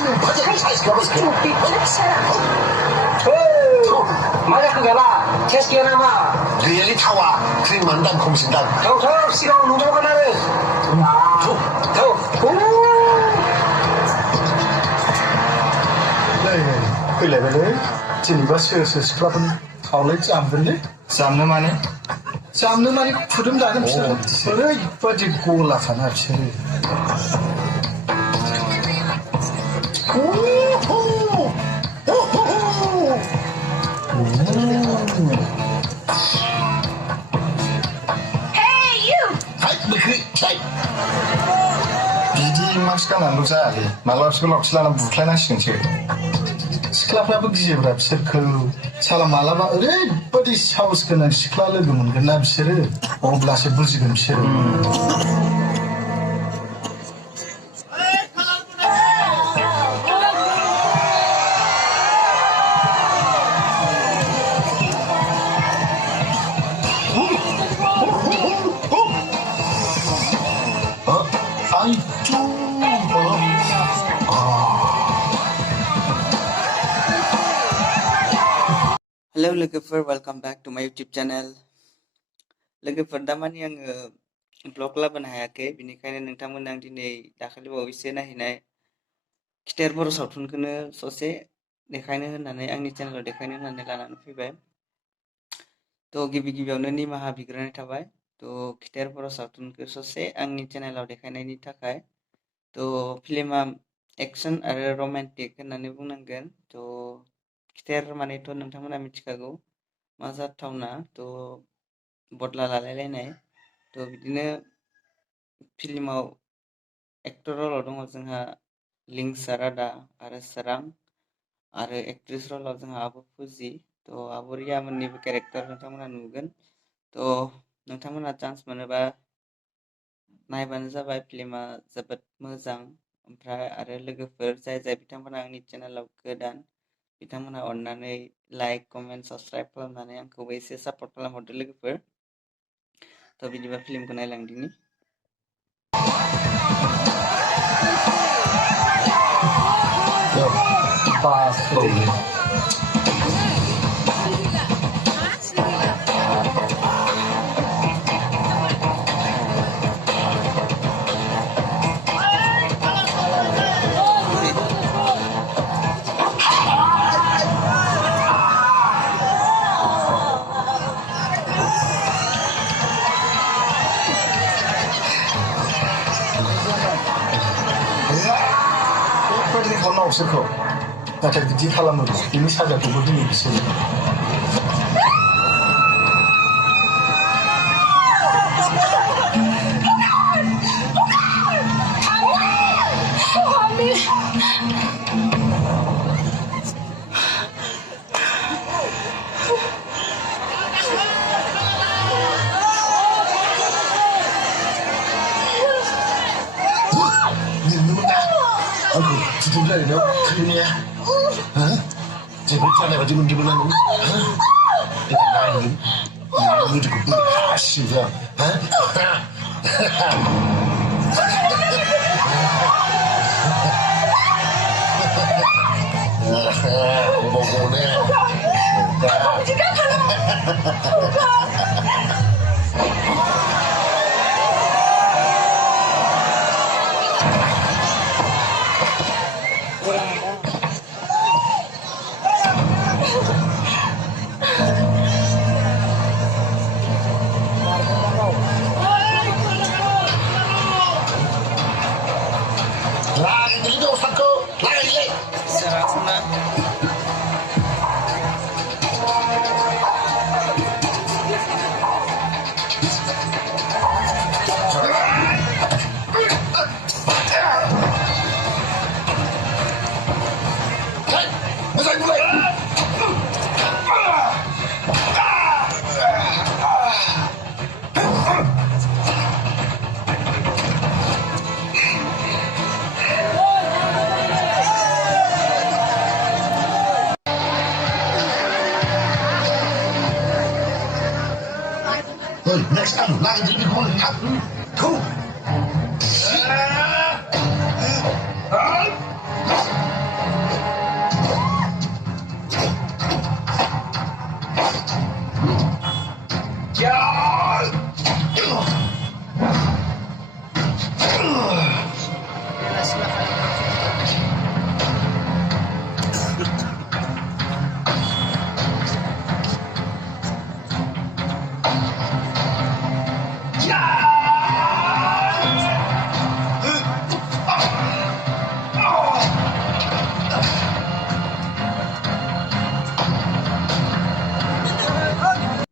Anu baca size ke bos. Mana kegala, kes kia nama. Really tawa, kering mandang komisindang. Tahu sirang nunggu kan ada. Tahu. फैलायबाय लै जेनेबा सोर सिख्लाफोरनि खावलाय जामगोनलै जामनो माने फुदुं जागोन बिसोर ओरैबादि गलाखाना बिसोरो Hey you! Hai bekri, hai. बिदि मास्क गाननानैल' जायालै मालाबा बिसोरखौ लावथि लाना बुख्लायनांसिगोनसो सिख्लाफ्राबो गियोब्रा बिसोरखौ साला मालाबा ओरैबादि साहस गोनां सिख्ला लोगो मोनगोन ना बिसोरो अब्लासो बुजिगोन बिसोरो Hello logofer, welcome back to my YouTube channel. Logofer damani आङो vlog लाबोनो हायाखै बिनिखायनो नोंथांमोननो आं दिनै दाखालि बावैसो नायहैनाय खिथेर बर' सावथुनखौनो ससे देखायनो होननानै आंनि चेनेलाव देखायनो होननानै लानानै फैबाय। तो गिबियावनो निमाहा बिग्रोनाय थाबाय। तो खिथेर बर' सावथुनखौ ससे आंनि चेनेलाव देखायनायनि थाखाय। तो फिल्मा एक्शन आरो रोमान्टिक होननानै बुंनांगोन। तो खिथेर मानेथ' नोंथांमोना मिथिखागौ मा जाथावना तो बदला लालायलायनाय तो बिदिनो फिल्माव एक्टर रलाव दङ जोंहा लिंसार रादा आरो सोरां आरो एक्ट्रेस रलाव जोंहा आब' फुजि तो आब' रियामोननिबो केरेक्टार नोंथांमोना नुगोन तो नोंथांमोना चान्स मोनोबा नायबानो जाबाय फिल्मा जोबोद मोजां ओमफ्राय आरो लोगोफोर जाय बिथांमोना आंनि चेनेलाव गोदान बिथांमोना अन्नानै लाइक कमेन्ट साबस्क्राइब खालामनानै आंखौबो एसे सापर्ट खालामहरदो लोगोफोर तो बिदिबा फिल्मखौ नायलांदिनि बिसोरखौ नाथाय बिदि खालामोब्ला बिनि साजाखौबो होयो बिसोरो Aku tidur lagi dah, kini ya. Hah? Jangan lupa nak baju mandi bulan ni. Hah? Kita lain. Ini juga berhasil ya. Hah? Bohongnya. Kamu juga kalau bukan. Lagi jadi dosaku, lagi. Serafuna Hei, besar mulai. Next time, lagi jadi kau lihat. Tuh.